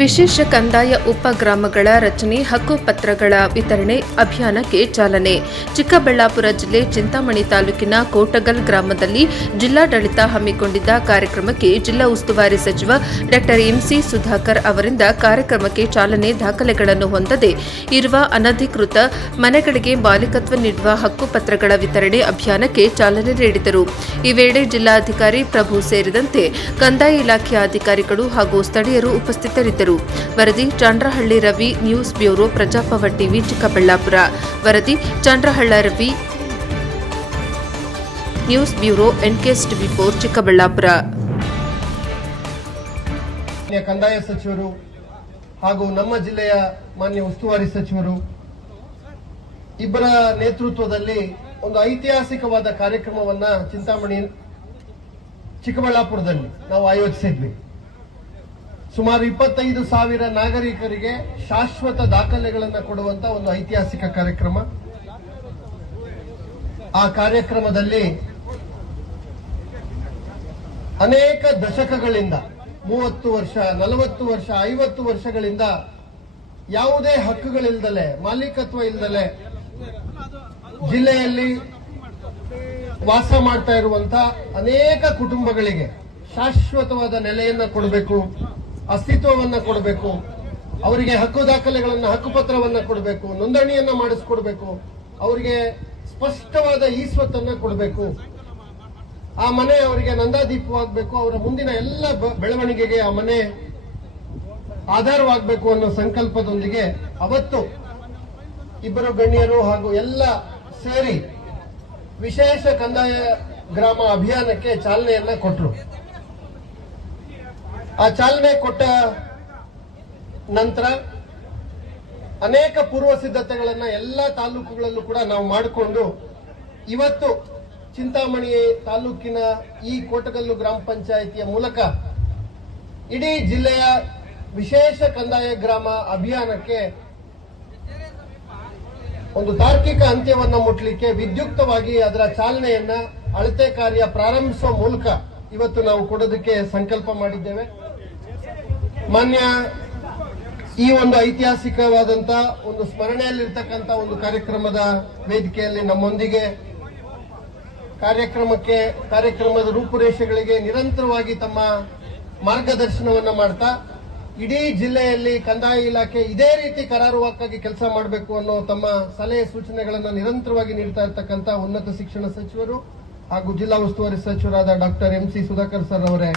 ವಿಶೇಷ ಕಂದಾಯ ಉಪಗ್ರಾಮಗಳ ರಚನೆ ಹಕ್ಕು ಪತ್ರಗಳ ವಿತರಣೆ ಅಭಿಯಾನಕ್ಕೆ ಚಾಲನೆ. ಚಿಕ್ಕಬಳ್ಳಾಪುರ ಜಿಲ್ಲೆ ಚಿಂತಾಮಣಿ ತಾಲೂಕಿನ ಕೋಟಗಲ್ ಗ್ರಾಮದಲ್ಲಿ ಜಿಲ್ಲಾಡಳಿತ ಹಮ್ಮಿಕೊಂಡಿದ್ದ ಕಾರ್ಯಕ್ರಮಕ್ಕೆ ಜಿಲ್ಲಾ ಉಸ್ತುವಾರಿ ಸಚಿವ ಡಾ ಎಂಸಿ ಸುಧಾಕರ್ ಅವರಿಂದ ಕಾರ್ಯಕ್ರಮಕ್ಕೆ ಚಾಲನೆ. ದಾಖಲೆಗಳನ್ನು ಹೊಂದದೆ ಇರುವ ಅನಧಿಕೃತ ಮನೆಗಳಿಗೆ ಮಾಲೀಕತ್ವ ನೀಡುವ ಹಕ್ಕು ಪತ್ರಗಳ ವಿತರಣೆ ಅಭಿಯಾನಕ್ಕೆ ಚಾಲನೆ ನೀಡಿದರು. ಈ ವೇಳೆ ಜಿಲ್ಲಾಧಿಕಾರಿ ಪ್ರಭು ಸೇರಿದಂತೆ ಕಂದಾಯ ಇಲಾಖೆಯ ಅಧಿಕಾರಿಗಳು ಹಾಗೂ ಸ್ಥಳೀಯರು ಉಪಸ್ಥಿತರಿದ್ದರು. ವರದಿ ಚಂದ್ರಹಳ್ಳಿ ರವಿ, ನ್ಯೂಸ್ ಬ್ಯೂರೋ, ಪ್ರಜಾಪವ ಟಿವಿ, ಚಿಕ್ಕಬಳ್ಳಾಪುರ. ವರದಿ Chandrahalli Ravi, news bureau, NKS TV 4, Chikkaballapur. ಕಂದಾಯ ಸಚಿವರು ಹಾಗೂ ನಮ್ಮ ಜಿಲ್ಲೆಯ ಮಾನ್ಯ ಉಸ್ತುವಾರಿ ಸಚಿವರು ಇಬ್ಬರ ನೇತೃತ್ವದಲ್ಲಿ ಒಂದು ಐತಿಹಾಸಿಕವಾದ ಕಾರ್ಯಕ್ರಮವನ್ನ ಚಿಂತಾಮಣಿ ಚಿಕ್ಕಬಳ್ಳಾಪುರದಲ್ಲಿ ನಾವು ಆಯೋಜಿಸಿದ್ವಿ. ಸುಮಾರು 25,000 ನಾಗರಿಕರಿಗೆ ಶಾಶ್ವತ ದಾಖಲೆಗಳನ್ನು ಕೊಡುವಂತ ಒಂದು ಐತಿಹಾಸಿಕ ಕಾರ್ಯಕ್ರಮ. ಆ ಕಾರ್ಯಕ್ರಮದಲ್ಲಿ ಅನೇಕ ದಶಕಗಳಿಂದ 30 ವರ್ಷ, 40 ವರ್ಷ, 50 ವರ್ಷಗಳಿಂದ ಯಾವುದೇ ಹಕ್ಕುಗಳಿಲ್ದಲೆ, ಮಾಲೀಕತ್ವ ಇಲ್ದಲೆ ಜಿಲ್ಲೆಯಲ್ಲಿ ವಾಸ ಮಾಡ್ತಾ ಇರುವಂತ ಅನೇಕ ಕುಟುಂಬಗಳಿಗೆ ಶಾಶ್ವತವಾದ ನೆಲೆಯನ್ನ ಕೊಡಬೇಕು, ಅಸ್ತಿತ್ವವನ್ನ ಕೊಡಬೇಕು, ಅವರಿಗೆ ಹಕ್ಕು ದಾಖಲೆಗಳನ್ನ, ಹಕ್ಕುಪತ್ರವನ್ನ ಕೊಡಬೇಕು, ನೋಂದಣಿಯನ್ನ ಮಾಡಿಸ್ಕೊಡ್ಬೇಕು, ಅವರಿಗೆ ಸ್ಪಷ್ಟವಾದ ಈಸ್ವತ್ತನ್ನ ಕೊಡಬೇಕು, ಆ ಮನೆ ಅವರಿಗೆ ನಂದಾದೀಪವಾಗಬೇಕು, ಅವರ ಮುಂದಿನ ಎಲ್ಲ ಬೆಳವಣಿಗೆಗೆ ಆ ಮನೆ ಆಧಾರವಾಗಬೇಕು ಅನ್ನೋ ಸಂಕಲ್ಪದೊಂದಿಗೆ ಅವತ್ತು ಇಬ್ಬರು ಗಣ್ಯರು ಹಾಗೂ ಎಲ್ಲ ಸೇರಿ ವಿಶೇಷ ಕಂದಾಯ ಗ್ರಾಮ ಅಭಿಯಾನಕ್ಕೆ ಚಾಲನೆಯನ್ನ ಕೊಟ್ಟರು. ಆ ಚಾಲನೆ ಕೊಟ್ಟ ನಂತರ ಅನೇಕ ಪೂರ್ವ ಸಿದ್ಧತೆಗಳನ್ನ ಎಲ್ಲ ತಾಲೂಕುಗಳಲ್ಲೂ ಕೂಡ ನಾವು ಮಾಡಿಕೊಂಡು ಇವತ್ತು ಚಿಂತಾಮಣಿ ತಾಲೂಕಿನ ಈ ಕೋಟಗಲ್ಲು ಗ್ರಾಮ ಪಂಚಾಯಿತಿಯ ಮೂಲಕ ಇಡೀ ಜಿಲ್ಲೆಯ ವಿಶೇಷ ಕಂದಾಯ ಗ್ರಾಮ ಅಭಿಯಾನಕ್ಕೆ ಒಂದು ತಾರ್ಕಿಕ ಅಂತ್ಯವನ್ನ ಮುಟ್ಲಿಕ್ಕೆ ವಿದ್ಯುಕ್ತವಾಗಿ ಅದರ ಚಾಲನೆಯನ್ನ ಅಳತೆ ಕಾರ್ಯ ಪ್ರಾರಂಭಿಸುವ ಮೂಲಕ ಇವತ್ತು ನಾವು ಕೊಡೋದಕ್ಕೆ ಸಂಕಲ್ಪ ಮಾಡಿದ್ದೇವೆ. ಮಾನ್ಯ ಈ ಒಂದು ಐತಿಹಾಸಿಕವಾದಂತ ಒಂದು ಸ್ಮರಣೆಯಲ್ಲಿರ್ತಕ್ಕಂಥ ಒಂದು ಕಾರ್ಯಕ್ರಮದ ವೇದಿಕೆಯಲ್ಲಿ ನಮ್ಮೊಂದಿಗೆ ಕಾರ್ಯಕ್ರಮದ ರೂಪುರೇಷೆಗಳಿಗೆ ನಿರಂತರವಾಗಿ ತಮ್ಮ ಮಾರ್ಗದರ್ಶನವನ್ನ ಮಾಡ್ತಾ ಇಡೀ ಜಿಲ್ಲೆಯಲ್ಲಿ ಕಂದಾಯ ಇಲಾಖೆ ಇದೇ ರೀತಿ ಕರಾರುವಾಕ್ಕಾಗಿ ಕೆಲಸ ಮಾಡಬೇಕು ಅನ್ನೋ ತಮ್ಮ ಸಲಹೆ ಸೂಚನೆಗಳನ್ನು ನಿರಂತರವಾಗಿ ನೀಡ್ತಾ ಇರ್ತಕ್ಕಂಥ ಉನ್ನತ ಶಿಕ್ಷಣ ಸಚಿವರು ಹಾಗೂ ಜಿಲ್ಲಾ ಉಸ್ತುವಾರಿ ಸಚಿವರಾದ ಡಾ ಎಂಸಿ ಸುಧಾಕರ್ ಸರ್ ಅವರೇ